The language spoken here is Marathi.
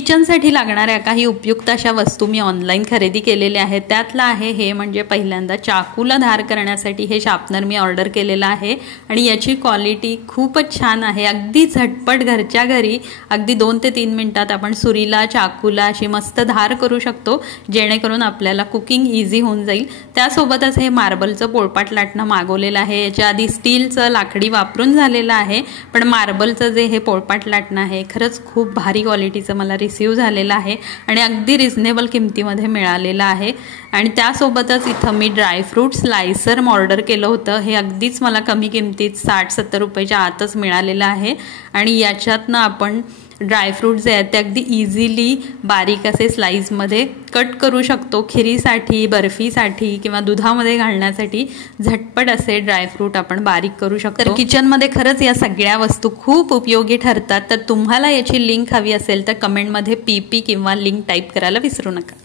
किचनसाठी लागणाऱ्या काही उपयुक्त अशा वस्तू मी ऑनलाईन खरेदी केलेल्या आहेत। त्यातला आहे हे म्हणजे पहिल्यांदा चाकूला धार करण्यासाठी हे शार्पनर मी ऑर्डर केलेला आहे आणि याची क्वालिटी खूपच छान आहे। अगदी झटपट घरच्या घरी अगदी 2 ते 3 मिनिटात आपण सुरीला चाकूला अशी मस्त धार करू शकतो, जेणेकरून आपल्याला कुकिंग इझी होऊन जाईल। त्यासोबतच हे मार्बलचं पोळपाट लाटणं मागवलेलं आहे। याच्या आधी स्टीलचं लाकडी वापरून झालेलं आहे, पण मार्बलचं जे हे पोळपाट लाटणं आहे खरंच खूप भारी क्वालिटीचं मला रिसीव झालेला आहे आणि अगदी रिजनेबल किमतीमध्ये मिळालेला आहे। आणि त्यासोबतच इथं मी ड्रायफ्रूट स्लायसर ऑर्डर केलं होतं। हे अगदीच मला कमी किमतीत 60-70 रुपयाच्या आतच मिळालेलं आहे आणि याच्यातनं आपण ड्रायफ्रूट जे आहेत ते अगदी इझिली बारीक असे स्लाइसमध्ये कट करू शकतो। खिरीसाठी, बर्फीसाठी किंवा दुधामध्ये घालण्यासाठी झटपट असे ड्रायफ्रूट आपण बारीक करू शकतो। तर किचनमध्ये खरंच या सगळ्या वस्तू खूप उपयोगी ठरतात। तर तुम्हाला याची लिंक हवी असेल तर कमेंटमध्ये PP किंवा लिंक टाईप करायला विसरू नका।